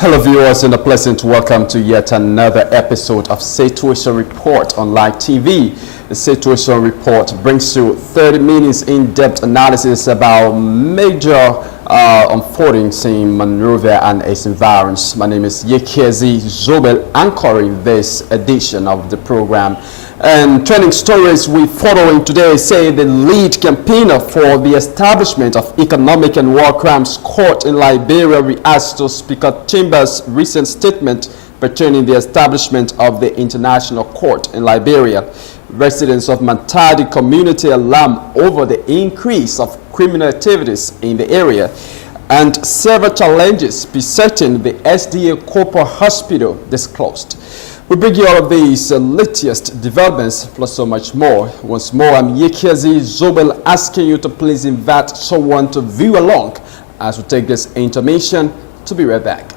Hello viewers, and a pleasant welcome to yet another episode of Situation Report on Live TV. The Situation Report brings you 30 minutes in-depth analysis about major unfoldings in Monrovia and its environs. My name is Yekezi Zobel, anchoring this edition of the program. And trending stories we following today say the lead campaigner for the establishment of Economic and War Crimes Court in Liberia reacts to Speaker Chambers' recent statement pertaining the establishment of the International Court in Liberia. Residents of Matadi community alarm over the increase of criminal activities in the area, and several challenges besetting the SDA Corporate Hospital disclosed. We bring you all of these latest developments plus so much more. Once more, I'm Yekezi Zobel, asking you to please invite someone to view along as we take this intermission. To be right back.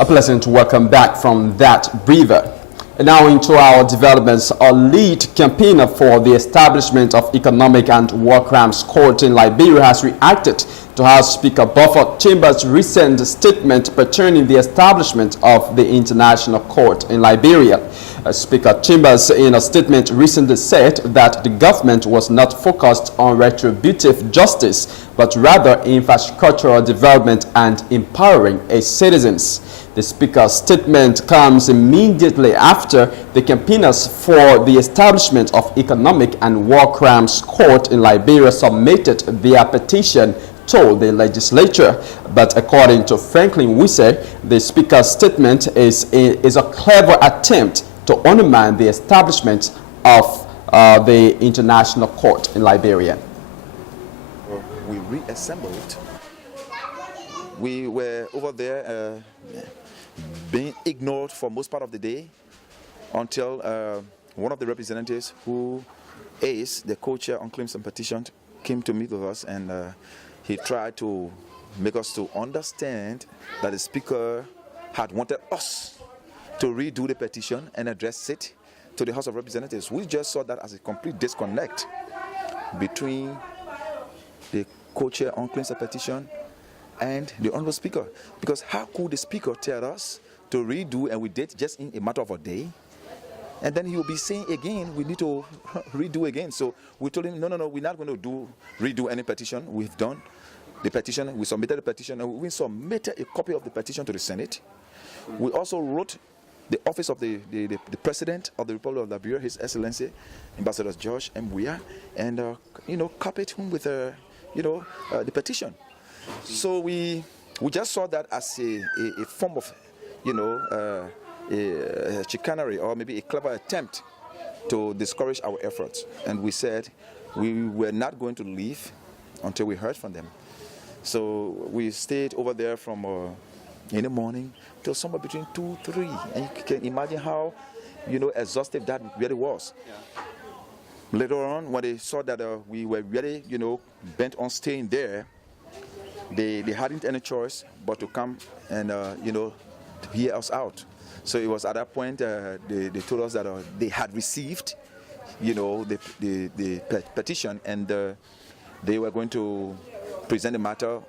A pleasant welcome back from that breather. And now into our developments. Our lead campaigner for the establishment of Economic and War Crimes Court in Liberia has reacted to House Speaker Buffer Chambers' recent statement pertaining the establishment of the International Court in Liberia. Speaker Chambers, in a statement, recently said that the government was not focused on retributive justice, but rather infrastructural development and empowering its citizens. The Speaker's statement comes immediately after the campaigners for the establishment of Economic and War Crimes Court in Liberia submitted their petition to the legislature. But according to Franklin Wisse, the Speaker's statement is a clever attempt to undermine the establishment of the International Court in Liberia. We reassembled. We were over there being ignored for most part of the day until one of the representatives, who is the co-chair on claims and petitions, came to meet with us, and he tried to make us to understand that the Speaker had wanted us to redo the petition and address it to the House of Representatives. We just saw that as a complete disconnect between the co-chair on claims and petition and the Honorable Speaker. Because how could the Speaker tell us to redo, and we did just in a matter of a day, and then he will be saying again, we need to redo again. So we told him, no, we're not going to redo any petition. We've done the petition, we submitted the petition, and we submitted a copy of the petition to the Senate. We also wrote the office of the President of the Republic of Liberia, His Excellency, Ambassador George M. Weah, and copied him with the petition. So we just saw that as a form of, a chicanery, or maybe a clever attempt to discourage our efforts. And we said we were not going to leave until we heard from them. So we stayed over there from in the morning till somewhere between 2, 3, and you can imagine how exhaustive that really was. Yeah. Later on, when they saw that we were really bent on staying there, they hadn't any choice but to come and hear us out. So it was at that point they told us that they had received the petition, and they were going to present the matter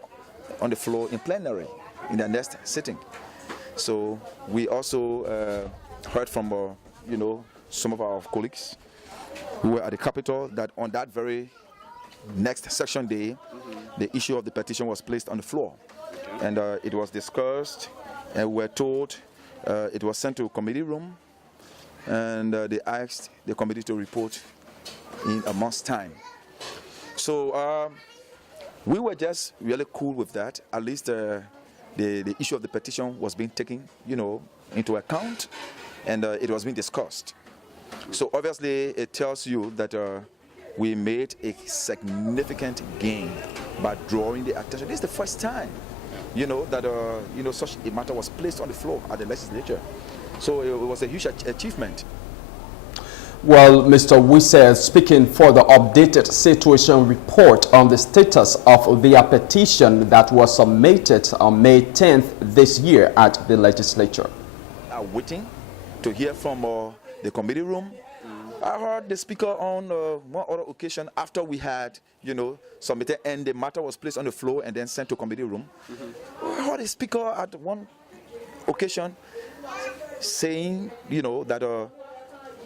on the floor in plenary in the next sitting. So we also heard from some of our colleagues who were at the Capitol that on that very next session day, the issue of the petition was placed on the floor. Okay. And it was discussed, and we were told it was sent to a committee room, and they asked the committee to report in a month's time. So we were just really cool with that. At least the issue of the petition was being taken into account, and it was being discussed. So obviously it tells you that we made a significant gain by drawing the attention. This is the first time, that such a matter was placed on the floor at the legislature. So it was a huge achievement. Well, Mr. Wisse speaking for the updated situation report on the status of their petition that was submitted on May 10th this year at the legislature. I'm waiting to hear from the committee room. I heard the speaker on one other occasion after we had, submitted and the matter was placed on the floor and then sent to committee room. I heard the speaker at one occasion saying, that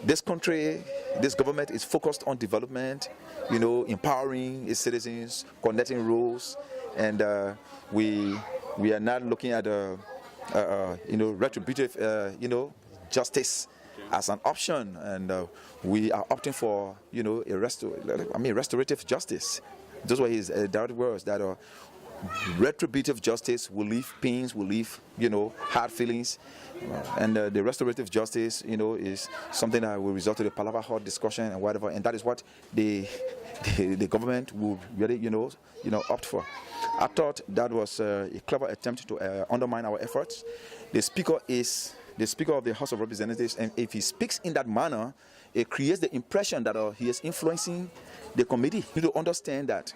this country, this government is focused on development, empowering its citizens, connecting roads, and we are not looking at retributive, justice as an option, and we are opting for, restorative justice. Those were his direct words, that retributive justice will leave pains, will leave, hard feelings, and the restorative justice, is something that will result in a palaver, hot discussion and whatever, and that is what the government will really, opt for. I thought that was a clever attempt to undermine our efforts. The speaker is the Speaker of the House of Representatives, and if he speaks in that manner, it creates the impression that he is influencing the committee. You need to understand that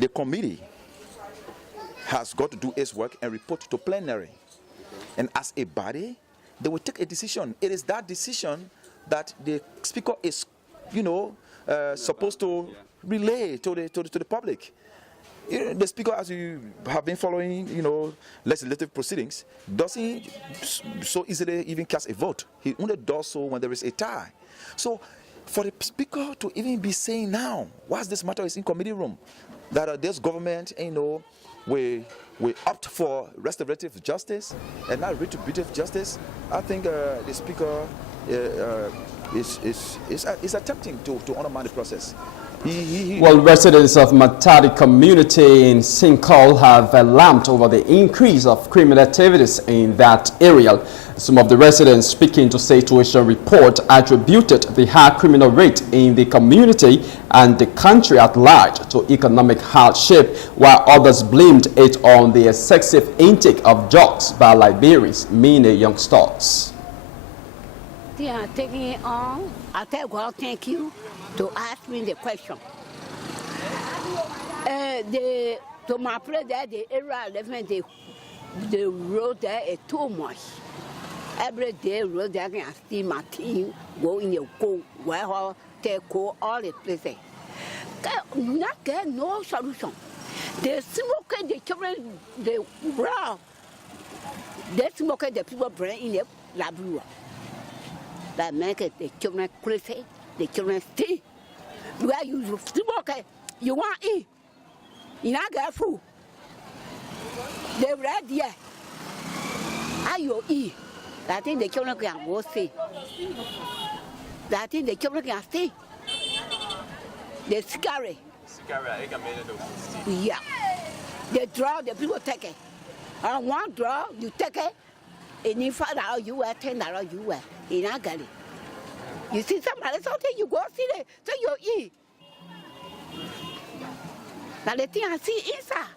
the committee has got to do its work and report to plenary. And as a body, they will take a decision. It is that decision that the speaker is, supposed to relay to the public. The speaker, as you have been following, legislative proceedings, doesn't so easily even cast a vote. He only does so when there is a tie. So, for the speaker to even be saying now, once this matter is in committee room, that this government, we opt for restorative justice and not retributive justice, I think the speaker is attempting to undermine the process. Well, residents of Matadi community in Sinkol have alarmed over the increase of criminal activities in that area. Some of the residents speaking to Situation Report attributed the high criminal rate in the community and the country at large to economic hardship, while others blamed it on the excessive intake of drugs by Liberians, mainly youngsters. Yeah, taking it on. I tell God thank you to ask me the question. To my place there, the area living, the road there is too much. Every day road there can see my team go in the go where they go all the places. Not get no solution. They smoke the children, the raw. They smoke the people bring in the Liberia. That make it the children crazy, the children stay. Where you smoke, you want to eat. You not get food. They ready here. How you eat? That thing the children can go see. That thing the children can see. They scary. Yeah. They draw, the people take it. And one draw, you take it. And if $5 you wear, $10 you wear. You not get it. You see somebody something, you go see it, so you eat. But the thing I see inside,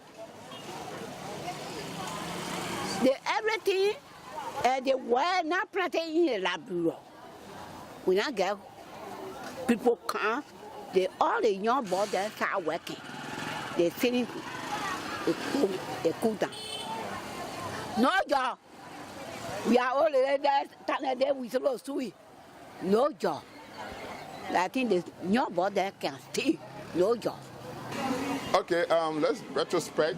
everything, they were not planted in the Liberia. We not get people come, all the young boys that start working. They finish, they cool down. No job. We are all there, we supposed to eat. No job. I think the young boy there can stay. No job. Okay, let's retrospect.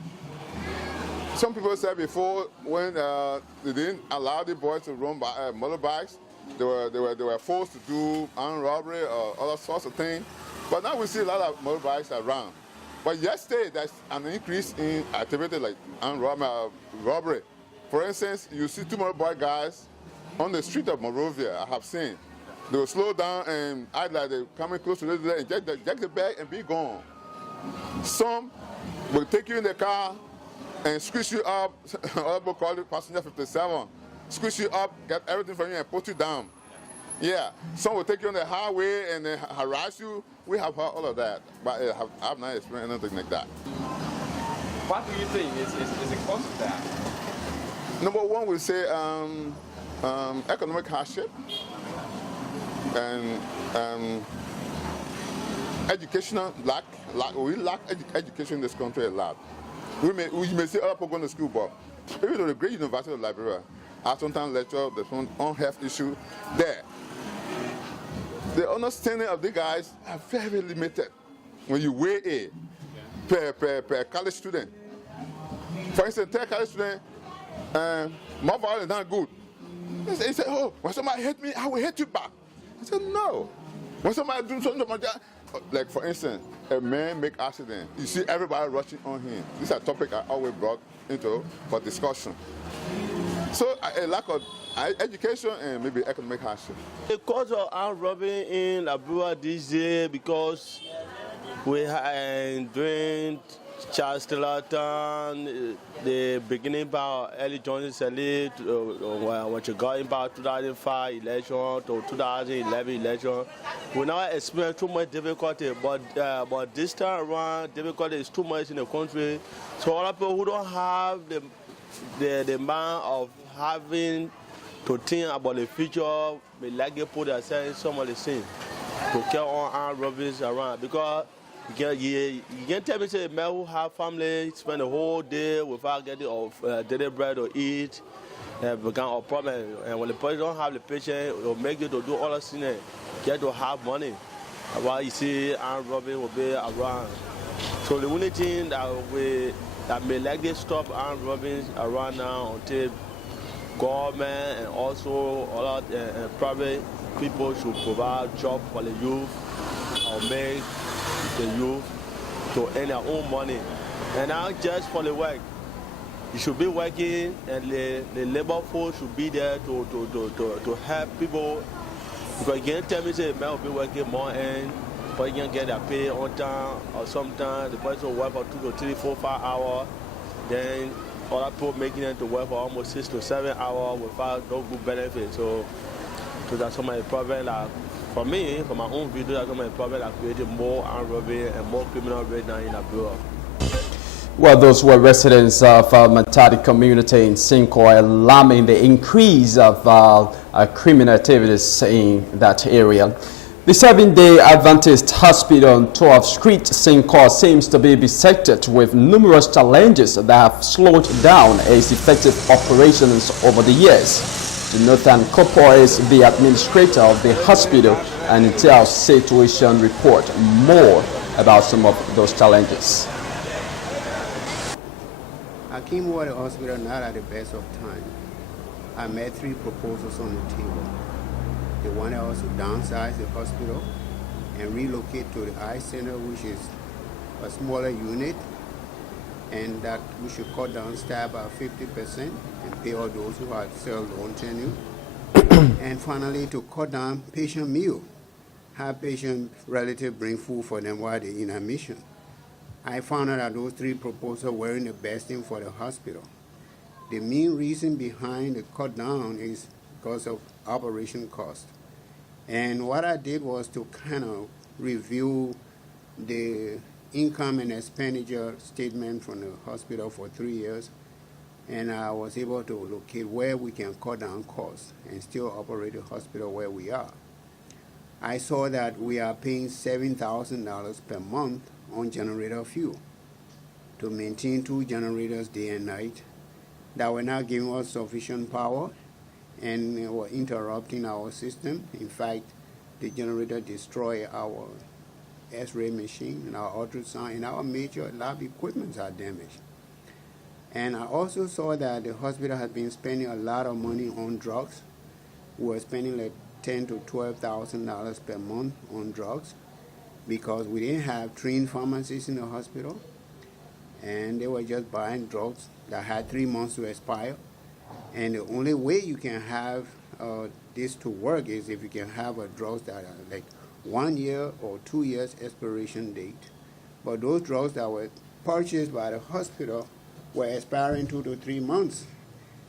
Some people said before when they didn't allow the boys to run by motorbikes, they were forced to do armed robbery or other sorts of things. But now we see a lot of motorbikes around. But yesterday, there's an increase in activity like armed robbery. For instance, you see two motorbike guys on the street of Monrovia, I have seen. They will slow down and act like they're coming close to the and check the bag and be gone. Some will take you in the car and squish you up, other people call it passenger 57, squish you up, get everything from you and put you down. Yeah, some will take you on the highway and then harass you. We have heard all of that, but I have not experienced anything like that. What do you think is the cause of that? Number one, we say economic hardship. and educational lack. We lack education in this country a lot. We may say other people going to school, but even though the great University of Liberia, I sometimes lecture there's one on health issue there. The understanding of the guys are very limited when you weigh per college student. For instance, tell a college student, my violence is not good. He said, oh, when somebody hit me, I will hit you back. I said, no. When somebody do something like that, like for instance, a man make accident, you see everybody rushing on him. This is a topic I always brought into for discussion. So a lack of education and maybe economic hardship. The cause of armed robbery in Liberia this year because we had during Charles Taylor time, the beginning part early 2010, when you got about 2005 election to 2011 election, we now experience too much difficulty. But this time around, difficulty is too much in the country. So all people who don't have the mind of having to think about the future, may likely put themselves in some of the things to carry on armed robberies around because. You can't tell me say a man who have family spend the whole day without getting daily bread to eat, become a problem. And when the person don't have the patient, it will make you to do all the things, get to have money. While you see armed robbery will be around. So the only thing that may likely stop armed robberies around now until government and also other private people should provide jobs for the youth or make the youth to earn their own money and not just for the work. You should be working and the labor force should be there to help people because you can't tell me say man will be working more and but you can get their pay on time or sometimes the person will work for 2 to 3, 4, 5 hours, then other people making them to work for almost 6 to 7 hours without no good benefit. So that's some of the problems that for me, for my own video, that's some of the problems that created more armed robbery and more criminal rate now in Liberia. Well, those were residents of Matadi community in Sinko alarming the increase of criminal activities in that area. The 7-day Adventist Hospital on 12th Street, Sinko, seems to be beset with numerous challenges that have slowed down its effective operations over the years. Jonathan Kopo is the administrator of the hospital and he tells Situation Report more about some of those challenges. I came over the hospital not at the best of time. I met 3 proposals on the table. They wanted us to downsize the hospital and relocate to the eye center, which is a smaller unit, and that we should cut down staff by 50% and pay all those who had cell-loan tenure. And finally, to cut down patient meal, have patient relatives bring food for them while they're in admission. I found out that those 3 proposals weren't the best thing for the hospital. The main reason behind the cut down is because of operation cost. And what I did was to kind of review the income and expenditure statement from the hospital for 3 years, and I was able to locate where we can cut down costs and still operate the hospital where we are. I saw that we are paying $7,000 per month on generator fuel to maintain 2 generators day and night that were not giving us sufficient power and were interrupting our system. In fact, the generator destroyed our X-ray machine and our ultrasound and our major lab equipment are damaged. And I also saw that the hospital has been spending a lot of money on drugs. We were spending like $10,000 to $12,000 per month on drugs because we didn't have trained pharmacists in the hospital, and they were just buying drugs that had 3 months to expire. And the only way you can have this to work is if you can have a drugs that are like 1 year or 2 years expiration date. But those drugs that were purchased by the hospital were expiring 2 to 3 months,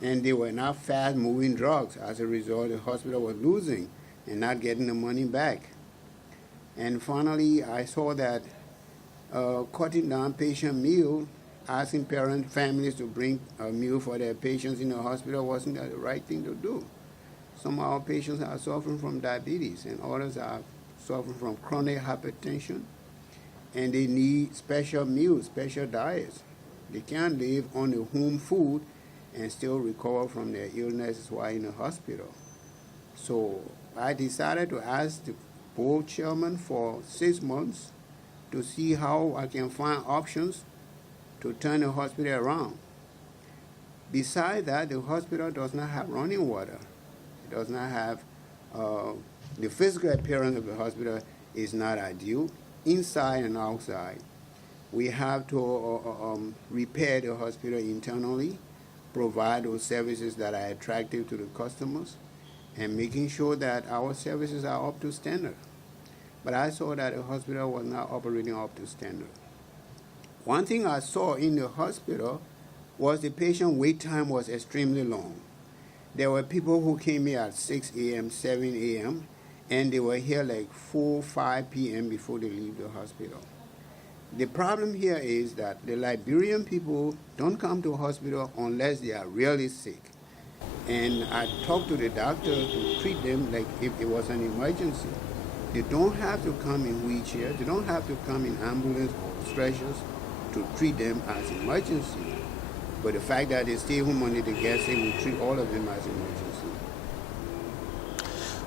and they were not fast-moving drugs. As a result, the hospital was losing and not getting the money back. And finally, I saw that cutting down patient meal, asking families to bring a meal for their patients in the hospital wasn't the right thing to do. Some of our patients are suffering from diabetes, and others are suffering from chronic hypertension, and they need special meals, special diets. They can't live on the home food and still recover from their illnesses while in the hospital. So I decided to ask the board chairman for 6 months to see how I can find options to turn the hospital around. Besides that, the hospital does not have running water. It does not have, the physical appearance of the hospital is not ideal, inside and outside. We have to repair the hospital internally, provide those services that are attractive to the customers, and making sure that our services are up to standard. But I saw that the hospital was not operating up to standard. One thing I saw in the hospital was the patient wait time was extremely long. There were people who came here at 6 a.m., 7 a.m., and they were here like 4, 5 p.m. before they leave the hospital. The problem here is that the Liberian people don't come to hospital unless they are really sick. And I talked to the doctor to treat them like if it was an emergency. They don't have to come in wheelchairs. They don't have to come in ambulance or stretchers to treat them as emergency. But the fact that they stay home under the gas, they will treat all of them as emergency.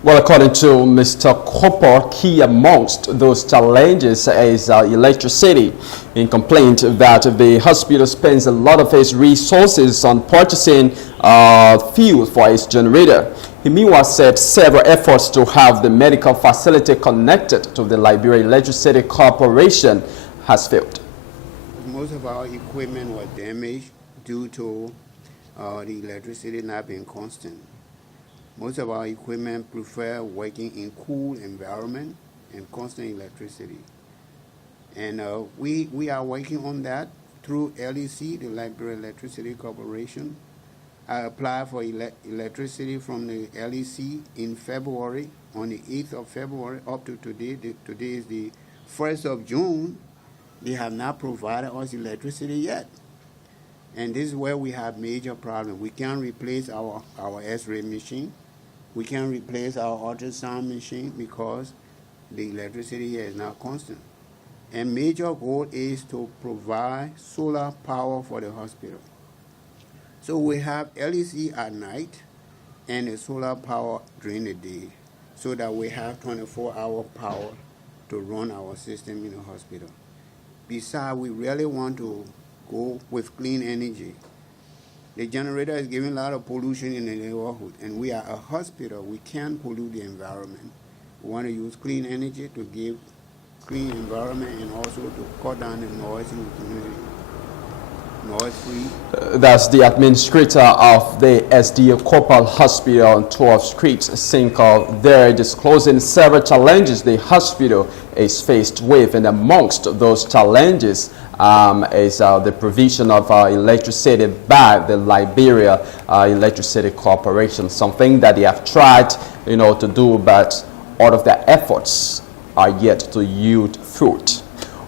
Well, according to Mr. Cooper, key amongst those challenges is electricity. In complaint that the hospital spends a lot of its resources on purchasing fuel for its generator. He meanwhile said several efforts to have the medical facility connected to the Liberia Electricity Corporation has failed. Most of our equipment was damaged due to the electricity not being constant. Most of our equipment prefer working in cool environment and constant electricity. And we are working on that through LEC, the Liberia Electricity Corporation. I applied for electricity from the LEC in February, on the 8th of February up to today. Today is the 1st of June. They have not provided us electricity yet. And this is where we have major problems. We can't replace our X-ray machine. We can't replace our ultrasound machine because the electricity here is not constant. And major goal is to provide solar power for the hospital. So we have LEC at night and the solar power during the day so that we have 24-hour power to run our system in the hospital. Besides, we really want to go with clean energy. The generator is giving a lot of pollution in the neighborhood, and we are a hospital. We can't pollute the environment. We want to use clean energy to give clean environment and also to cut down the noise in the community. Noise-free. That's the administrator of the SDA Corporal Hospital on 12th Street, Cinco, there disclosing several challenges the hospital is faced with, and amongst those challenges is the provision of electricity by the Liberia Electricity Corporation, something that they have tried, to do, but all of their efforts are yet to yield fruit.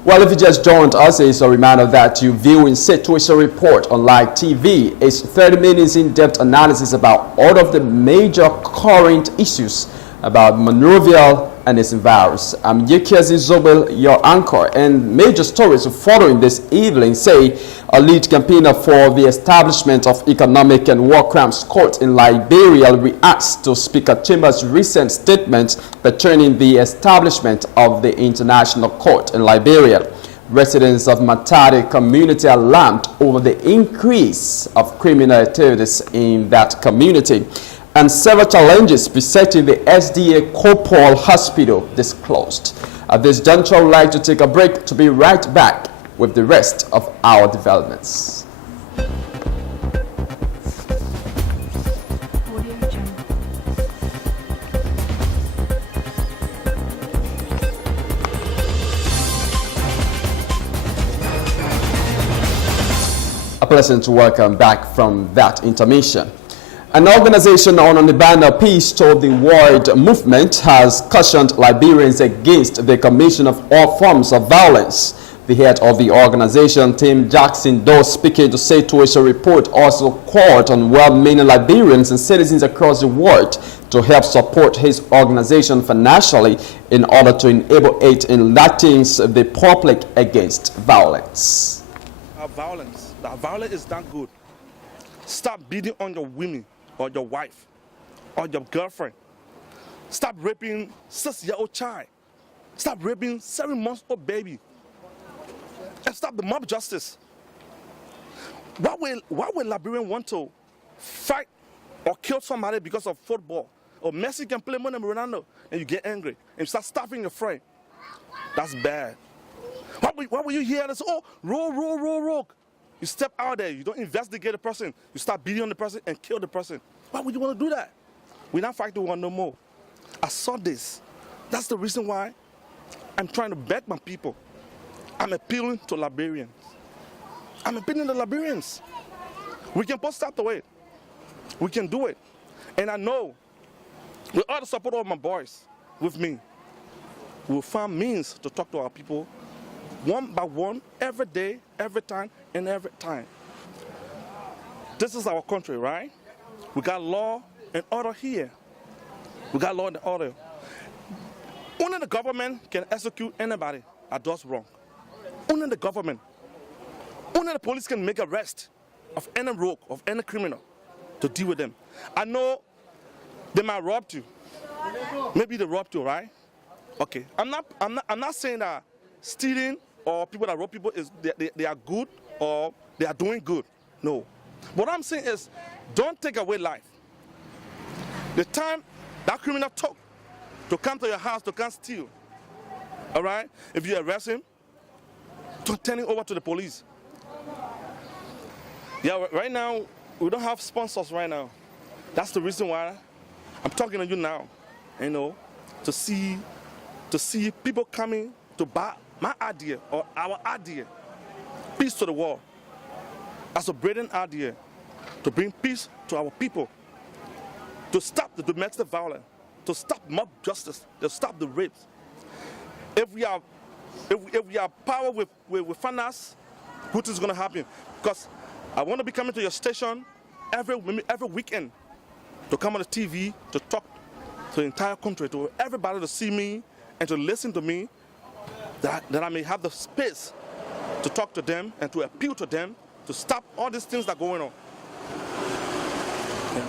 Well, if you just joined us, it's a reminder that you view in Situation Report on Live TV. It's 30 minutes in-depth analysis about all of the major current issues about Monrovia and its virus. I'm Yekiazi Zobel, your anchor, and major stories following this evening say a lead campaigner for the establishment of Economic and War Crimes Court in Liberia reacts to Speaker Chambers' recent statement pertaining the establishment of the International Court in Liberia. Residents of Matadi community are alarmed over the increase of criminal activities in that community, and several challenges besetting the SDA Corporal Hospital disclosed. At this juncture, I would like to take a break to be right back with the rest of our developments. A pleasant welcome back from that intermission. An organization on the banner Peace Toward the World movement has cautioned Liberians against the commission of all forms of violence. The head of the organization, Tim Jackson Doe, speaking to Situation Report, also called on well-meaning Liberians and citizens across the world to help support his organization financially in order to enable it in enacting the public against violence. That violence is not good. Stop beating on your women or your wife or your girlfriend. Stop raping 6-year-old child. Stop raping 7-month-old baby. And stop the mob justice. Why will Liberian want to fight or kill somebody because of football? Or Messi can play more than Ronaldo and you get angry and you start stopping your friend. That's bad. Why will you hear this? Oh, roll. You step out there, you don't investigate the person, you start beating on the person and kill the person. Why would you want to do that? We're not fighting one no more. I saw this. That's the reason why I'm trying to beg my people. I'm appealing to Liberians. I'm appealing to Liberians. We can both stop the way. We can do it. And I know, with all the support of my boys with me, we'll find means to talk to our people one by one, every day, every time, and every time. This is our country, right? We got law and order here. We got law and order. Only the government can execute anybody that does wrong. Only the government. Only the police can make arrest of any rogue, of any criminal, to deal with them. I know they might rob you. Maybe they robbed you, right? Okay. I'm not saying that stealing or people that rob people they are good or they are doing good. No. What I'm saying is, don't take away life. The time that criminal took to come to your house to come steal, all right? If you arrest him, don't turn him over to the police. Yeah, right now we don't have sponsors right now. That's the reason why I'm talking to you now. You know, to see people coming to buy my idea or our idea, peace to the world, as a brilliant idea to bring peace to our people, to stop the domestic violence, to stop mob justice, to stop the rapes. If we are power with finance, what is going to happen? Because I want to be coming to your station every weekend to come on the TV to talk to the entire country, to everybody to see me and to listen to me, that I may have the space to talk to them and to appeal to them to stop all these things that are going on.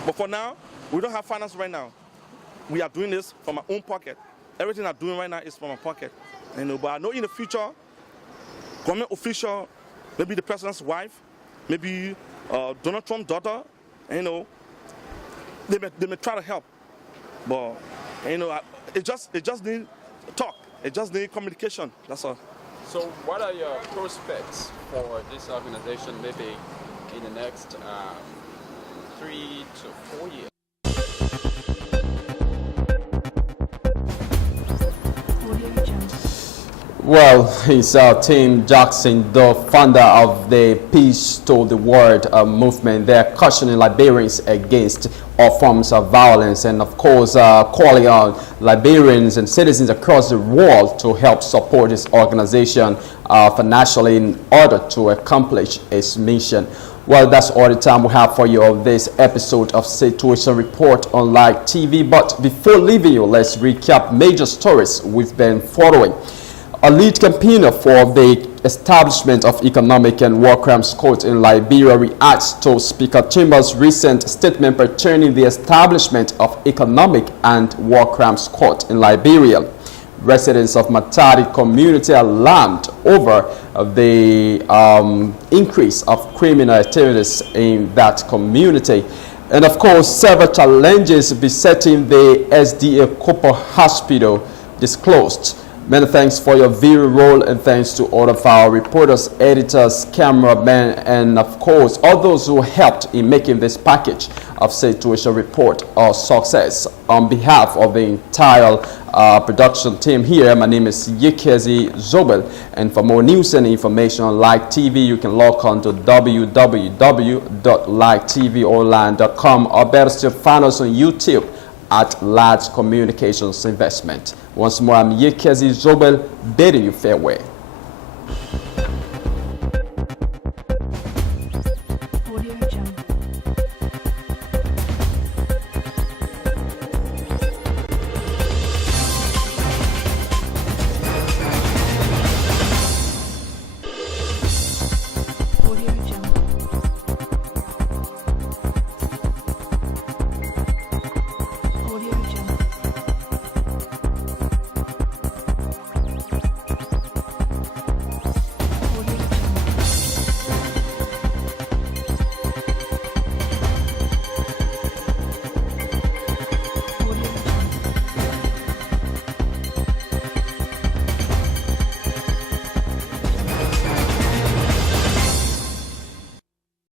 But for now, we don't have finance right now. We are doing this from our own pocket. Everything I'm doing right now is from my pocket. You know, but I know in the future, government official, maybe the president's wife, maybe Donald Trump's daughter, you know, they may try to help. But you know, it just needs talk. It just needs communication. That's all. So what are your prospects for this organization maybe in the next 3 to 4 years? Well, it's Tim Jackson, the founder of the Peace to the World movement. They're cautioning Liberians against all forms of violence and, of course, calling on Liberians and citizens across the world to help support this organization financially in order to accomplish its mission. Well, that's all the time we have for you on this episode of Situation Report on Live TV. But before leaving you, let's recap major stories we've been following. A lead campaigner for the establishment of Economic and War Crimes Court in Liberia reacts to Speaker Chambers' recent statement pertaining the establishment of Economic and War Crimes Court in Liberia. Residents of Matadi community are alarmed over the increase of criminal activities in that community. And of course, several challenges besetting the SDA Cooper Hospital disclosed. Many thanks for your viewing role, and thanks to all of our reporters, editors, cameramen, and of course all those who helped in making this package of Situation Report a success. On behalf of the entire production team here, my name is Yekezi Zobel, and for more news and information on Live TV, you can log on to www.livetvonline.com, or better still, find us on YouTube at Large Communications Investment. Once more, I'm Yekezi Zobel, bidding you farewell.